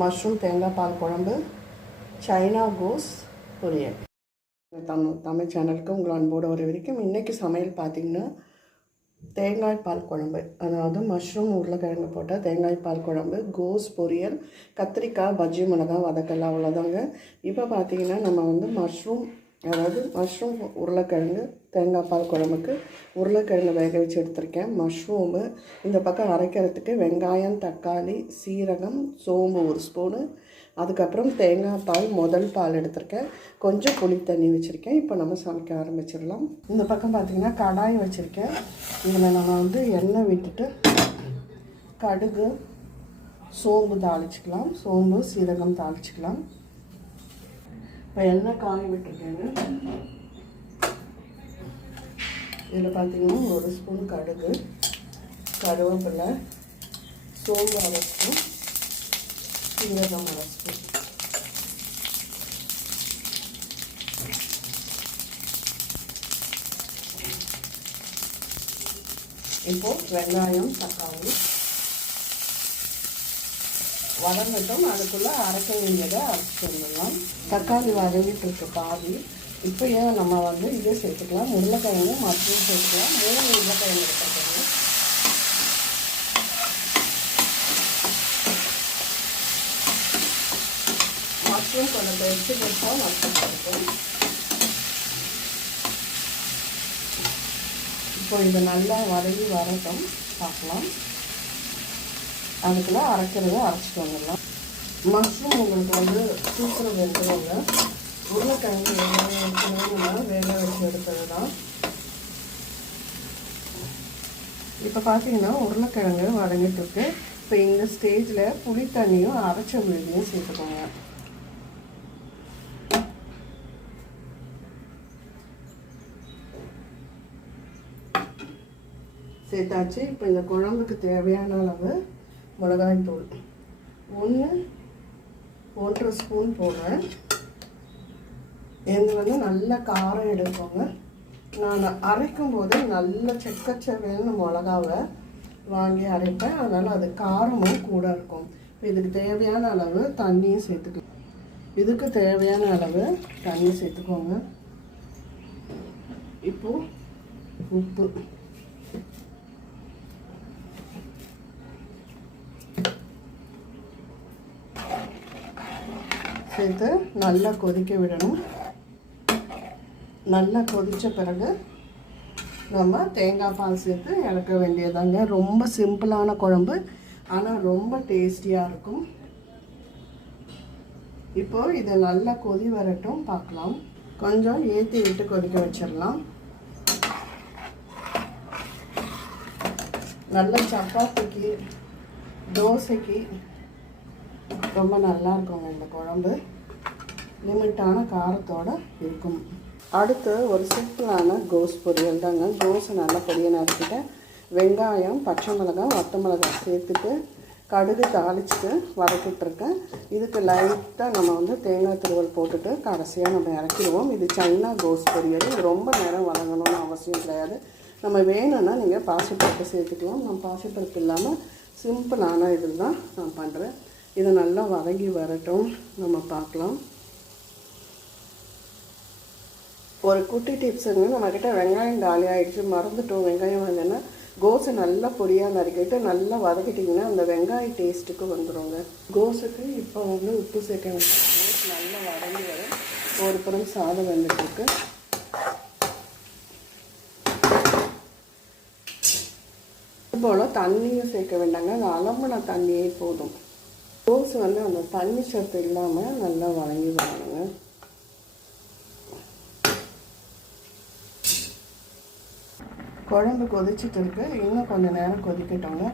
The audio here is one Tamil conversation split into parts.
மஷ்ரூம் தேங்காய் பால் குழம்பு சைனா கோஸ் பொரியல். தமிழ் தமிழ் சேனலுக்கு உங்களை அன்போடு வர வரைக்கும் இன்றைக்கி சமையல் பார்த்திங்கன்னா தேங்காய் பால் குழம்பு. அதாவது மஷ்ரூம் உருளைக்கிழங்கு போட்டால் தேங்காய் பால் குழம்பு கோஸ் பொரியல் கத்திரிக்காய் பஜ்ஜி மிளகா வதக்கல் அவ்வளோதாங்க இப்போ பார்த்தீங்கன்னா நம்ம வந்து மஷ்ரூம் அதாவது மஷ்ரூம் உருளைக்கிழங்கு தேங்காய் பால் குழம்புக்கு உருளைக்கிழங்கு வேக வச்சு எடுத்திருக்கேன். மஷ்ரூமு இந்த பக்கம் அரைக்கிறதுக்கு வெங்காயம் தக்காளி சீரகம் சோம்பு ஒரு ஸ்பூனு அதுக்கப்புறம் தேங்காய் பால் முதல் பால் எடுத்திருக்கேன். கொஞ்சம் புளி தண்ணி வச்சுருக்கேன். இப்போ நம்ம சமைக்க ஆரம்பிச்சிடலாம். இந்த பக்கம் பார்த்திங்கன்னா கடாய் வச்சுருக்கேன். இதில் நம்ம வந்து எண்ணெய் விட்டுட்டு கடுகு சோம்பு தாளிச்சிக்கலாம். சோம்பு சீரகம் தாளிச்சிக்கலாம். இப்போ எண்ணெய் காய விட்டுருக்கேங்க இதில் பார்த்தீங்கன்னா ஒரு ஸ்பூன் கடுகு கருவேப்பிலை சோம்பு அரை ஸ்பூன் சீரகம் அரை ஸ்பூன். இப்போ வெங்காயம் தக்காளி வதங்கட்டும். அதுக்குள்ளே அரைக்க வேண்டியதை அரைச்சிட்டு வந்துடலாம். தக்காளி வதங்கிட்டு இருக்கு பாதி. இப்போ ஏன் நம்ம வந்து இதை சேர்த்துக்கலாம். உருளைக்கிழங்கு மஷ்ரூம் சேர்த்துக்கலாம். மூணு உருளைக்கிழங்கு எடுத்துக்கோங்க. மஷ்ரூம் கொஞ்சம் பெருசு பெருசாக மஷ்ரூம் இருக்கும் இப்போ இது நல்லா வதங்கி வரட்டும். பார்க்கலாம். அதுக்குள்ள அரைக்கிறத அரைச்சிட்டு வந்துடலாம். மஷ்ரூம் உங்களுக்கு வந்து சூப்பராக வெந்துடுங்க உருளைக்கிழங்கு வேக வேக வச்சு எடுத்தது தான் இப்போ பார்த்தீங்கன்னா உருளைக்கிழங்கு வதங்கிட்டு இருக்கு இப்போ இந்த ஸ்டேஜில் புளி தண்ணியும் அரைச்ச விழுதியும் சேர்த்துக்கோங்க. சேர்த்தாச்சு. இப்போ இந்த குழம்புக்கு தேவையான அளவு மிளகாய் தூள். ஒன்று ஒன்றரை ஸ்பூன் போடுறேன். இது வந்து நல்ல காரம் எடுப்போங்க நான் அரைக்கும் போது நல்ல செக்கச்சவையான மிளகாவை வாங்கி அரைப்பேன். அதனால் அது காரமும் கூட இருக்கும். இப்போ இதுக்கு தேவையான அளவு தண்ணியும் சேர்த்துக்கலாம் இதுக்கு தேவையான அளவு தண்ணி சேர்த்துக்கோங்க. இப்போது உப்பு. சேர்த்து நல்லா கொதிக்க விடணும். நல்லா கொதித்த பிறகு நம்ம தேங்காய் பால் சேர்த்து இறக்க வேண்டியதாங்க. ரொம்ப சிம்பிளான குழம்பு ஆனால் ரொம்ப டேஸ்டியாக இருக்கும். இப்போ இதை நல்லா கொதி வரட்டும் பார்க்கலாம். கொஞ்சம் ஏற்றி விட்டு கொதிக்க வச்சிடலாம். நல்ல சப்பாத்திக்கு தோசைக்கு ரொம்ப நல்லா இருக்குங்க இந்த குழம்பு. லிமிட்டான காரத்தோடு இருக்கும். அடுத்து ஒரு சிம்பிளான கோஸ் பொரியல் தாங்க. கோஸ் நல்லா பொரிய நறுக்கிட்டேன் வெங்காயம் பச்சை மிளகாய் வத்த மிளகாய் சேர்த்துட்டு கடுகு தாளிச்சுட்டு வதக்கிட்டுருக்கேன். இதுக்கு லைட்டாக நம்ம வந்து தேங்காய் திருவல் போட்டுட்டு கடைசியாக நம்ம இறக்கிடுவோம். இது சைனா கோஸ் பொரியல். ரொம்ப நேரம் வதங்கணும்னு அவசியம் கிடையாது. நம்ம வேணும்னா நீங்கள் பாசிப்பருப்பு சேர்த்துக்கலாம். நான் பாசிப்பருப்பு இல்லாமல் சிம்பிளான இதில் தான் நான் பண்ணுறேன் இது நல்லா வதங்கி வரட்டும். நம்ம பார்க்கலாம். ஒரு குட்டி டிப்ஸுங்க நம்மக்கிட்ட வெங்காயம் காலி ஆகிடுச்சு மறந்துட்டோம். வெங்காயம் வாங்கினா கோஸை நல்லா பொடியாக நறுக்கிட்டு நல்லா வதக்கிட்டிங்கன்னா அந்த வெங்காய டேஸ்ட்டுக்கு வந்துடுங்க கோஸுக்கு இப்போ வந்து உப்பு சேர்க்க வேண்டாம். கோஸ் நல்லா வதங்கி வரும். ஒரு புறம் சாதம் வந்துட்டுருக்கு. போல் தண்ணியும் சேர்க்க வேண்டாங்க. அந்த அலம்புன தண்ணியே போதும். கோஸ் வந்து அந்த தண்ணி சத்து இல்லாமல் நல்லா வதங்கி வரணுங்க குழம்பு கொதிச்சுட்டு இருக்கு. இன்னும் கொஞ்சம் நேரம் கொதிக்கட்டோங்க.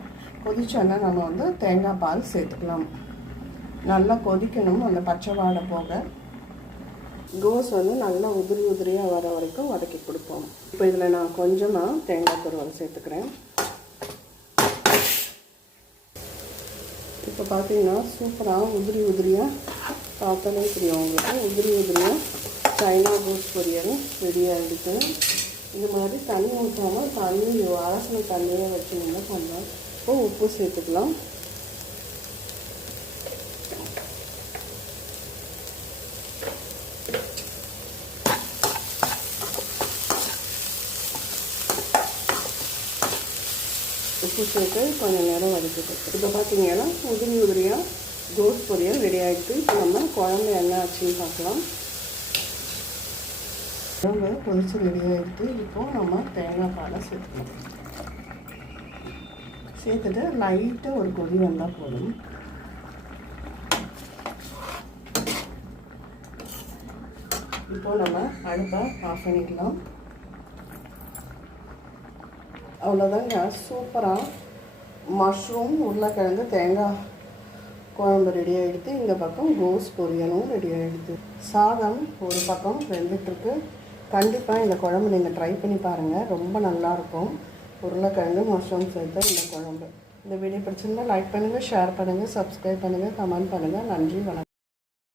கொதிச்சோன்னா நம்ம வந்து தேங்காய் பால் சேர்த்துக்கலாம். நல்லா கொதிக்கணும். அந்த பச்சை வாடை போக. கோஸ் வந்து நல்லா உதிரி உதிரியாக வர வரைக்கும் வதக்கி கொடுப்போம். இப்போ இதில் நான் கொஞ்சமாக தேங்காய் துருவல் சேர்த்துக்கிறேன். இப்போ பார்த்தீங்கன்னா சூப்பராக உதிரி உதிரியாக பார்த்தாலே தெரியும் உங்களுக்கு. உதிரி உதிரியாக சைனா பூஸ் பொரியலும் ரெடியாக இருக்குது இந்த மாதிரி தண்ணி ஊற்றாமல் தண்ணி அலசின தண்ணியை வச்சு நம்ம பண்ணலாம். இப்போ உப்பு சேர்த்துக்கலாம். உப்பு கொஞ்சம் நேரம் வதக்கிட்டு இப்போ பார்த்தீங்கன்னா உதிரி உதிரியாக கோஸ் பொரியல் ரெடி ஆகிடுச்சு இப்போ நம்ம குழம்பு என்ன ஆச்சுன்னு பார்க்கலாம். குழம்பு பொரிச்சு ரெடி ஆகிடுது இப்போ நம்ம தேங்காய் பாலை சேர்த்துக்கலாம். சேர்த்துட்டு லைட்டாக ஒரு கொதி வந்தால் போதும். இப்போ நம்ம அடுப்பை ஆஃப் பண்ணிக்கலாம். அவ்வளோதாங்க சூப்பராக மஷ்ரூம் உருளைக்கிழங்கு தேங்காய் குழம்பு ரெடி ஆகிடுது இந்த பக்கம் கோஸ் பொரியலும் ரெடி ஆகிடுது சாதம் ஒரு பக்கம் வெந்துட்டுருக்கு. கண்டிப்பாக இந்த குழம்பு நீங்கள் ட்ரை பண்ணி பாருங்கள் ரொம்ப நல்லாயிருக்கும் உருளைக்கிழங்கு மஷ்ரூம் சேர்த்து இந்த குழம்பு. இந்த வீடியோ பிடிச்சிருந்தால் லைக் பண்ணுங்கள் ஷேர் பண்ணுங்கள் சப்ஸ்கிரைப் பண்ணுங்கள் கமெண்ட் பண்ணுங்கள் நன்றி வணக்கம்.